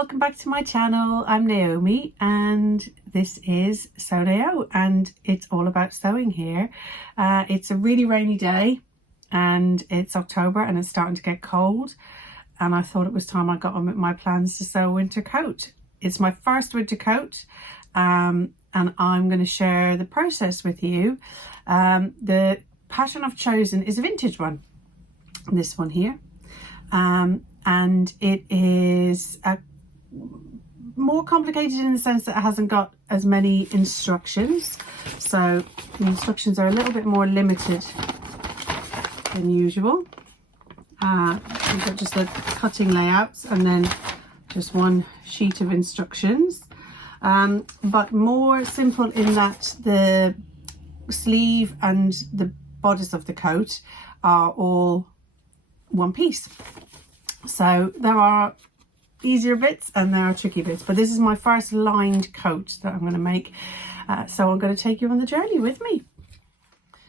welcome back to my channel. I'm Naomi and this is Sew Nao, and it's all about sewing here. It's a really rainy day and it's October and it's starting to get cold, and I thought it was time I got on with my plans to sew a winter coat. It's my first winter coat, and I'm going to share the process with you. The pattern I've chosen is a vintage one, this one here. And it is more complicated in the sense that it hasn't got as many instructions. So the instructions are a little bit more limited than usual. We've got just the cutting layouts and then just one sheet of instructions, but more simple in that the sleeve and the bodice of the coat are all one piece. So there are easier bits and there are tricky bits, but this is my first lined coat that I'm going to make, so I'm going to take you on the journey with me.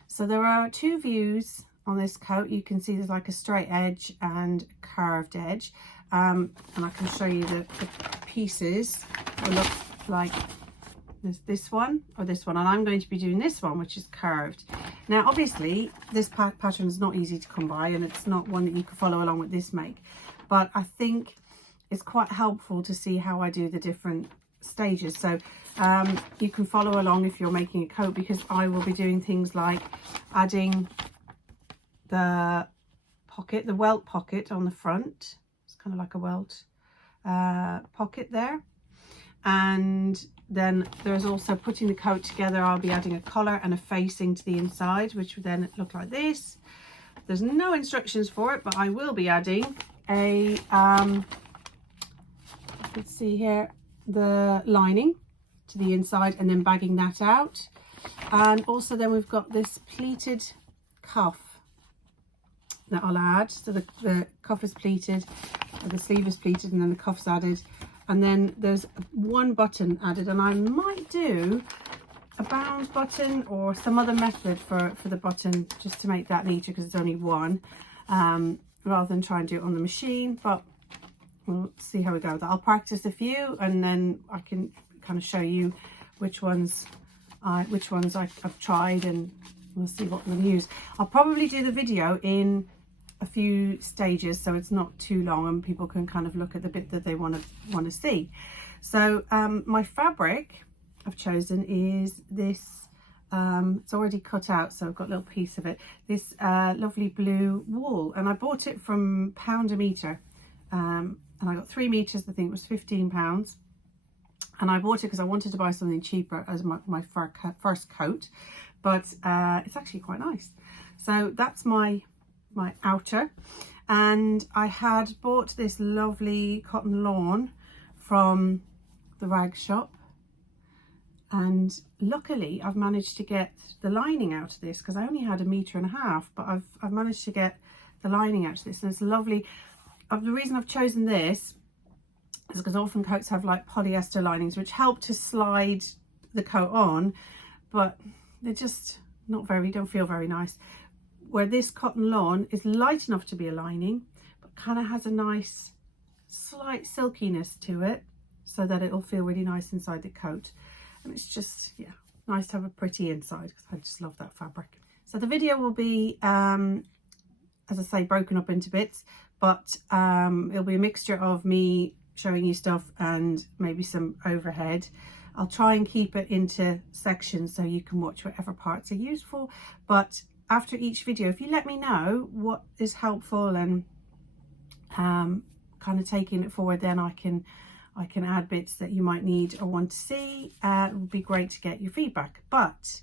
So there are two views on this coat. You can see there's like a straight edge and a curved edge, and I can show you the pieces will look like this one or this one, and I'm going to be doing this one, which is curved. Now obviously this pattern is not easy to come by, and it's not one that you can follow along with this make, but I think it's quite helpful to see how I do the different stages. So you can follow along if you're making a coat, because I will be doing things like adding the pocket, the welt pocket on the front. It's kind of like a welt pocket there, and then there's also putting the coat together. I'll be adding a collar and a facing to the inside, which would then look like this. There's no instructions for it, but I will be adding a let's see here, the lining to the inside and then bagging that out. And also then we've got this pleated cuff that I'll add. So the cuff is pleated, the sleeve is pleated, and then the cuff's added. And then there's one button added, and I might do a bound button or some other method for the button, just to make that neater, because it's only one, rather than try and do it on the machine. But we'll see how we go with that. I'll practice a few and then I can kind of show you which ones I've tried, and we'll see what I'm going to use. I'll probably do the video in a few stages so it's not too long and people can kind of look at the bit that they want to see. So my fabric I've chosen is this, it's already cut out, so I've got a little piece of it, this lovely blue wool, and I bought it from pound a metre, and I got 3 meters. I think it was £15, and I bought it because I wanted to buy something cheaper as my first coat, but it's actually quite nice. So that's my outer, and I had bought this lovely cotton lawn from the rag shop, and luckily I've managed to get the lining out of this, because I only had 1.5 meters, but I've managed to get the lining out of this, and it's lovely. The reason I've chosen this is because often coats have like polyester linings which help to slide the coat on, but they're just don't feel very nice. Where this cotton lawn is light enough to be a lining, but kind of has a nice slight silkiness to it, so that it'll feel really nice inside the coat. And it's just, yeah, nice to have a pretty inside, because I just love that fabric. So the video will be, as I say, broken up into bits, but it'll be a mixture of me showing you stuff and maybe some overhead. I'll try and keep it into sections so you can watch whatever parts are useful, but after each video, if you let me know what is helpful and kind of taking it forward, then I can add bits that you might need or want to see. It would be great to get your feedback. But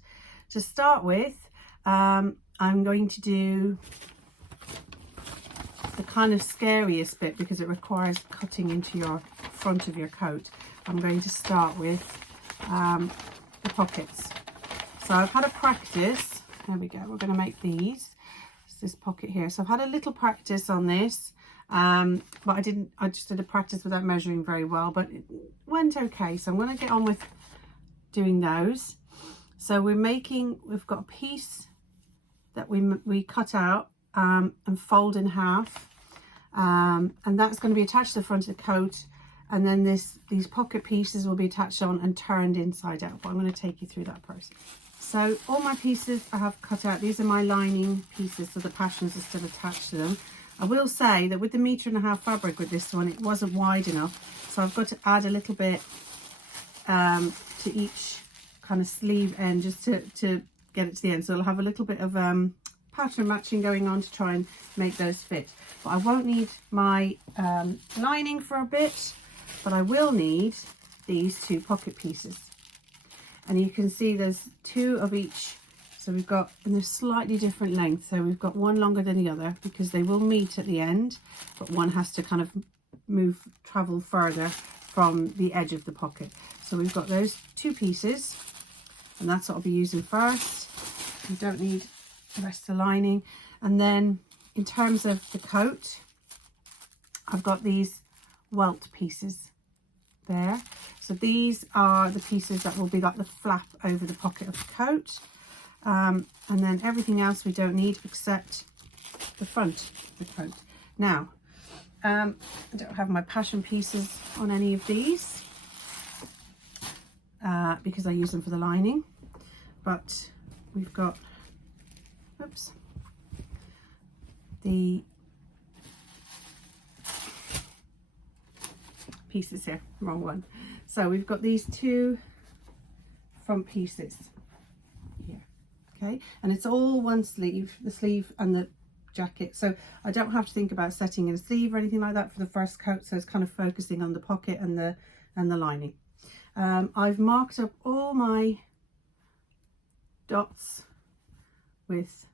to start with, I'm going to do the kind of scariest bit, because it requires cutting into your front of your coat. I'm going to start with the pockets. So I've had a practice. There we go, we're going to make these. It's this pocket here. So I've had a little practice on this, but I just did a practice without measuring very well, but it went okay. So I'm going to get on with doing those. So we've got a piece that we cut out and fold in half, and that's going to be attached to the front of the coat, and then these pocket pieces will be attached on and turned inside out, but I'm going to take you through that process. So all my pieces I have cut out. These are my lining pieces, so the passions are still attached to them. I will say that with the 1.5 metre fabric with this one, it wasn't wide enough, so I've got to add a little bit to each kind of sleeve end just to get it to the end. So I'll have a little bit of pattern matching going on to try and make those fit. But I won't need my lining for a bit, but I will need these 2 pocket pieces. And you can see there's 2 of each. So we've got, and they're slightly different lengths. So we've got one longer than the other because they will meet at the end, but one has to kind of travel further from the edge of the pocket. So we've got those 2 pieces, and that's what I'll be using first. You don't need the rest of the lining. And then in terms of the coat, I've got these welt pieces there. So these are the pieces that will be like the flap over the pocket of the coat. And then everything else we don't need except the front of the coat. Now, I don't have my passion pieces on any of these because I use them for the lining. But we've got, oops, the pieces here, wrong one. So we've got these 2 front pieces here, okay, and it's all one sleeve, the sleeve and the jacket, so I don't have to think about setting in a sleeve or anything like that for the first coat. So it's kind of focusing on the pocket and the lining. I've marked up all my dots with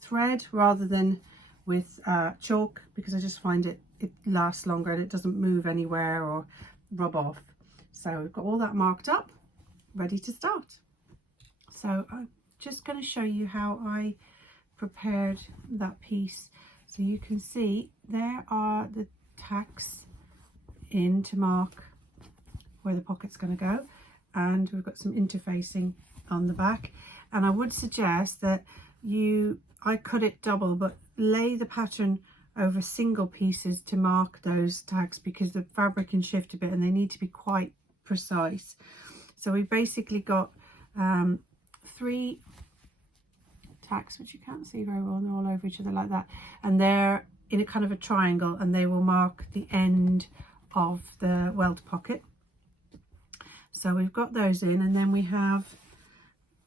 thread rather than with chalk, because I just find it lasts longer and it doesn't move anywhere or rub off. So we've got all that marked up, ready to start. So I'm just going to show you how I prepared that piece. So you can see there are the tacks in to mark where the pocket's going to go, and we've got some interfacing on the back. And I would suggest that I cut it double, but lay the pattern over single pieces to mark those tags, because the fabric can shift a bit and they need to be quite precise. So we basically got 3 tacks, which you can't see very well, they're all over each other like that, and they're in a kind of a triangle, and they will mark the end of the welt pocket. So we've got those in, and then we have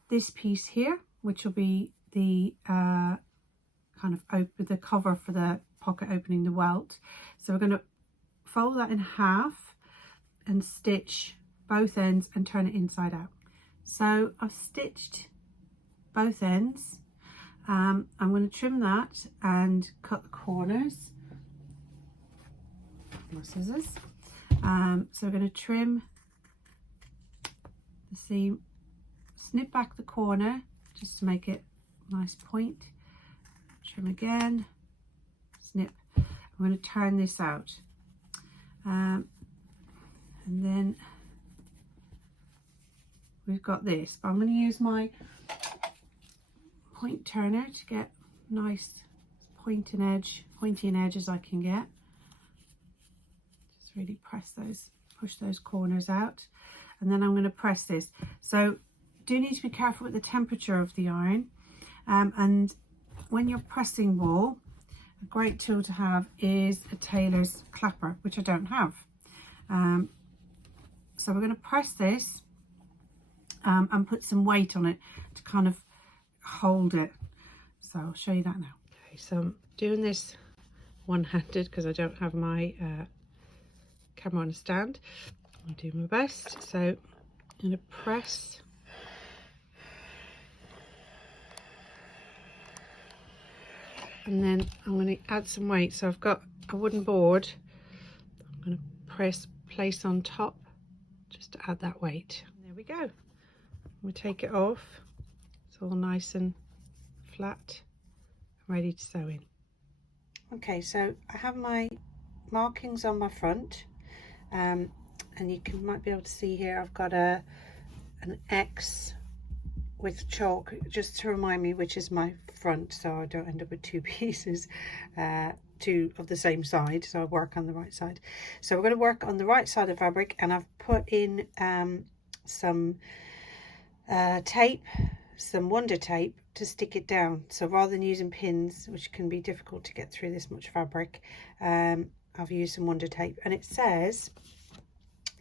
this piece here, which will be the kind of the cover for the pocket opening the welt. So we're going to fold that in half and stitch both ends and turn it inside out. So I've stitched both ends. I'm going to trim that and cut the corners. My scissors. So we're going to trim the seam, snip back the corner just to make it a nice point. Trim again, snip. I'm going to turn this out, and then we've got this, but I'm going to use my point turner to get nice pointy an edge as I can get. Just really push those corners out, and then I'm going to press this. So do need to be careful with the temperature of the iron, and when you're pressing wool, a great tool to have is a tailor's clapper, which I don't have. So we're going to press this and put some weight on it to kind of hold it. So I'll show you that now. Okay, so I'm doing this one-handed because I don't have my camera on a stand. I'll do my best. So I'm going to press. And then I'm going to add some weight. So I've got a wooden board. I'm going to place on top just to add that weight. And there we go. We'll take it off. It's all nice and flat, ready to sew in. Okay, so I have my markings on my front, and you might be able to see here I've got an X with chalk just to remind me which is my front, so I don't end up with two pieces, two of the same side, so I work on the right side. So we're going to work on the right side of the fabric, and I've put in some tape, some Wonder tape to stick it down. So rather than using pins, which can be difficult to get through this much fabric, I've used some Wonder tape, and it says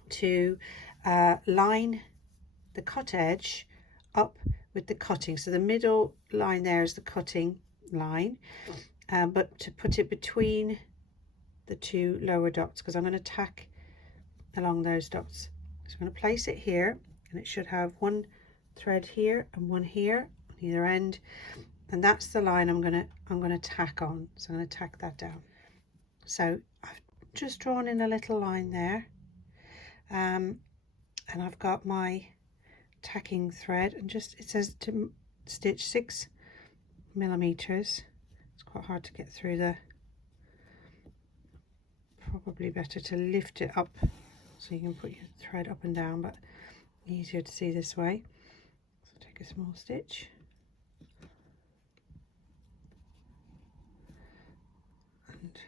to line the cut edge up with the cutting. So the middle line there is the cutting line, but to put it between the two lower dots, because I'm going to tack along those dots. So I'm going to place it here, and it should have one thread here and one here on either end, and that's the line I'm going to tack on. So I'm going to tack that down. So I've just drawn in a little line there, and I've got my tacking thread, and just, it says to stitch 6 millimeters. It's quite hard to get through the, probably better to lift it up so you can put your thread up and down, but easier to see this way. So take a small stitch and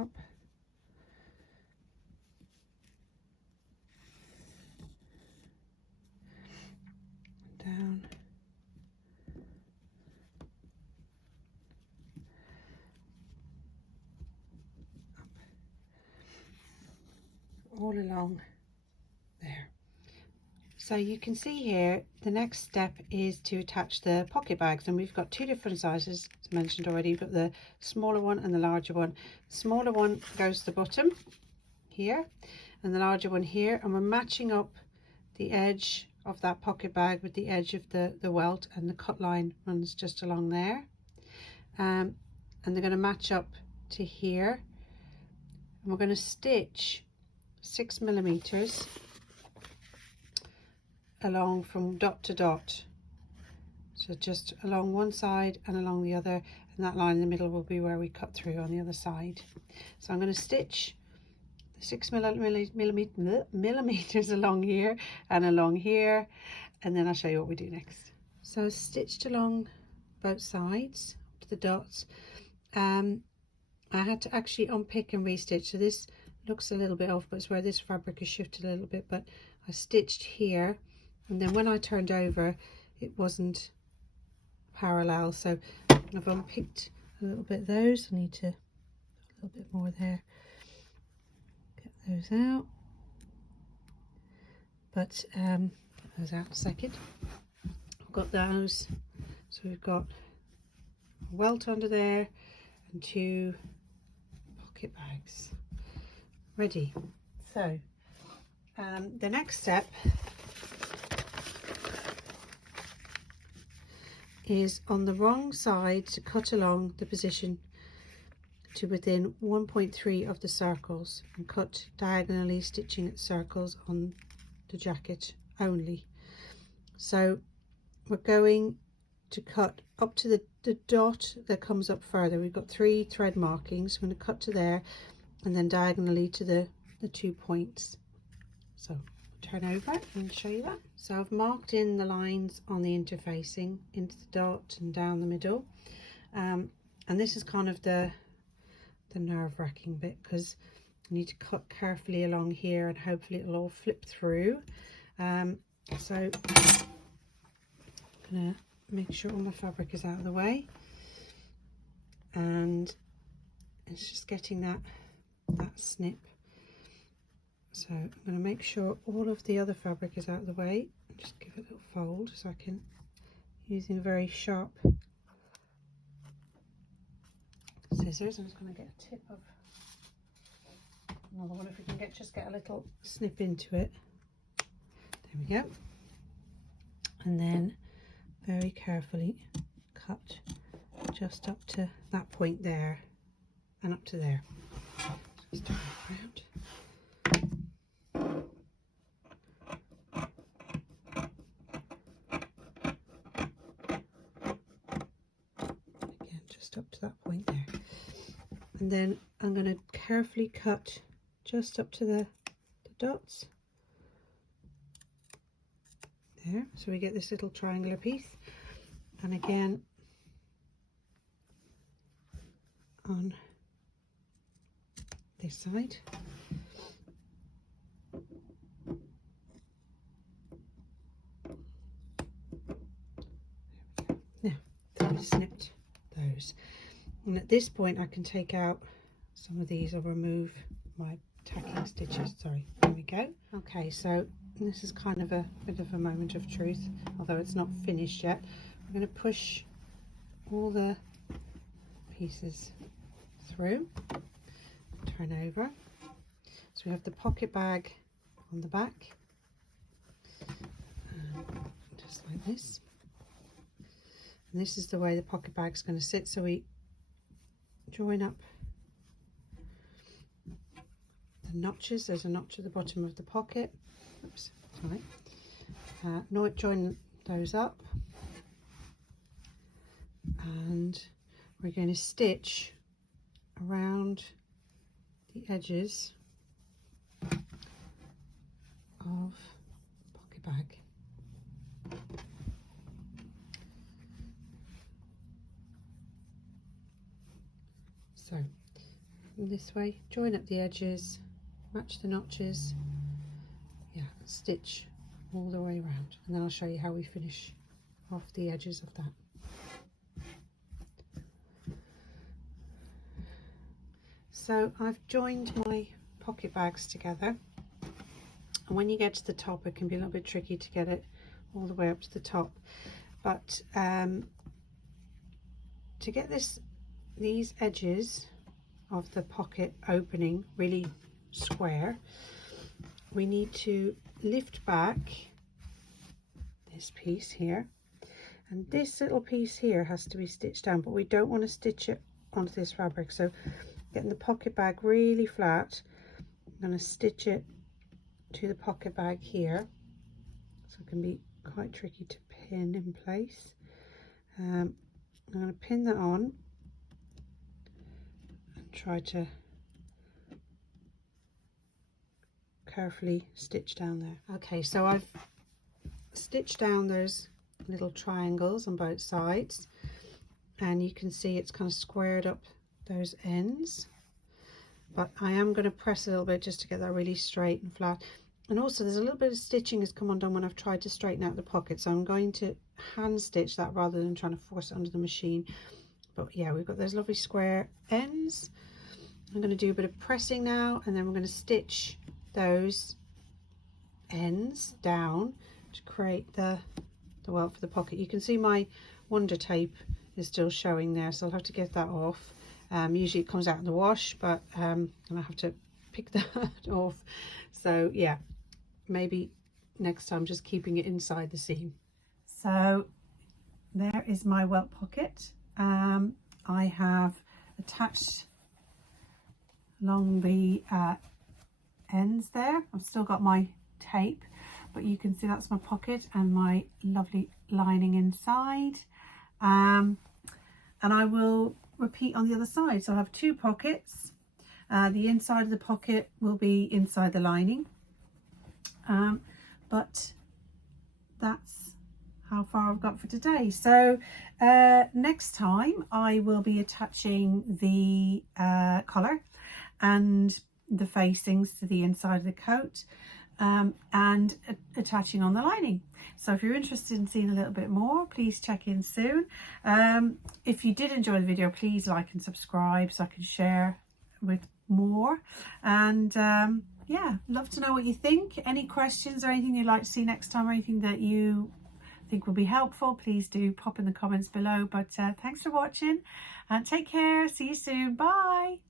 up, down, up, all along there. So you can see here the next step is to attach the pocket bags, and we've got two different sizes, as mentioned already. You've got the smaller one and the larger one. The smaller one goes to the bottom here, and the larger one here, and we're matching up the edge of that pocket bag with the edge of the welt, and the cut line runs just along there, and they're going to match up to here, and we're going to stitch 6 millimeters along from dot to dot, so just along one side and along the other, and that line in the middle will be where we cut through on the other side. So I'm going to stitch 6 millimeters along here and along here, and then I'll show you what we do next. So stitched along both sides to the dots. I had to actually unpick and restitch, so this looks a little bit off, but it's where this fabric is shifted a little bit, but I stitched here, and then when I turned over it wasn't parallel, so I've unpicked a little bit of those. I need to a little bit more there, get those out, but get those out in a second. I've got those, so we've got a welt under there and 2 pocket bags ready. So the next step is on the wrong side to cut along the position to within 1.3 of the circles, and cut diagonally, stitching at circles on the jacket only. So we're going to cut up to the dot that comes up further. We've got 3 thread markings. I'm going to cut to there, and then diagonally to the 2 points. So turn over and show you that. So I've marked in the lines on the interfacing into the dot and down the middle, and this is kind of the nerve-wracking bit, because I need to cut carefully along here, and hopefully it'll all flip through. So I'm gonna make sure all my fabric is out of the way, and it's just getting that snip. So I'm going to make sure all of the other fabric is out of the way, and just give it a little fold so I can, using very sharp scissors, I'm just going to get a tip of another one, if we can just get a little snip into it. There we go. And then very carefully cut just up to that point there and up to there. Just turn it around. Just up to that point there, and then I'm going to carefully cut just up to the dots there, so we get this little triangular piece, and again on this side. Now, I've snipped those, and at this point I can take out some of these. I'll remove my tacking stitches. Sorry, there we go. Okay, so this is kind of a bit of a moment of truth, although it's not finished yet. I'm going to push all the pieces through, turn over. So we have the pocket bag on the back, just like this. And this is the way the pocket bag is going to sit. So we join up the notches. There's a notch at the bottom of the pocket. Oops, sorry. Join those up, and we're going to stitch around the edges of pocket bag. So in this way, join up the edges, match the notches, yeah, stitch all the way around, and then I'll show you how we finish off the edges of that. So I've joined my pocket bags together, and when you get to the top it can be a little bit tricky to get it all the way up to the top, but to get these edges of the pocket opening really square, we need to lift back this piece here, and this little piece here has to be stitched down, but we don't want to stitch it onto this fabric. So getting the pocket bag really flat, I'm going to stitch it to the pocket bag here, so it can be quite tricky to pin in place. I'm going to pin that on and try to carefully stitch down there. Okay, so I've stitched down those little triangles on both sides, and you can see it's kind of squared up those ends, but I am going to press a little bit just to get that really straight and flat. And also there's a little bit of stitching has come undone when I've tried to straighten out the pocket, so I'm going to hand stitch that rather than trying to force it under the machine. But yeah, we've got those lovely square ends. I'm going to do a bit of pressing now, and then we're going to stitch those ends down to create the welt for the pocket. You can see my Wonder Tape is still showing there, so I'll have to get that off. Usually it comes out in the wash, but and I have to pick that off. So yeah, maybe next time just keeping it inside the seam. So there is my welt pocket. I have attached along the ends there. I've still got my tape, but you can see that's my pocket and my lovely lining inside. And I will repeat on the other side. So I have two pockets. The inside of the pocket will be inside the lining, but that's how far I've got for today. So next time I will be attaching the collar and the facings to the inside of the coat, and attaching on the lining. So if you're interested in seeing a little bit more, please check in soon. If you did enjoy the video, please like and subscribe so I can share with more. And yeah, love to know what you think. Any questions or anything you'd like to see next time, or anything that you think will be helpful, please do pop in the comments below. But thanks for watching, and take care. See you soon. Bye.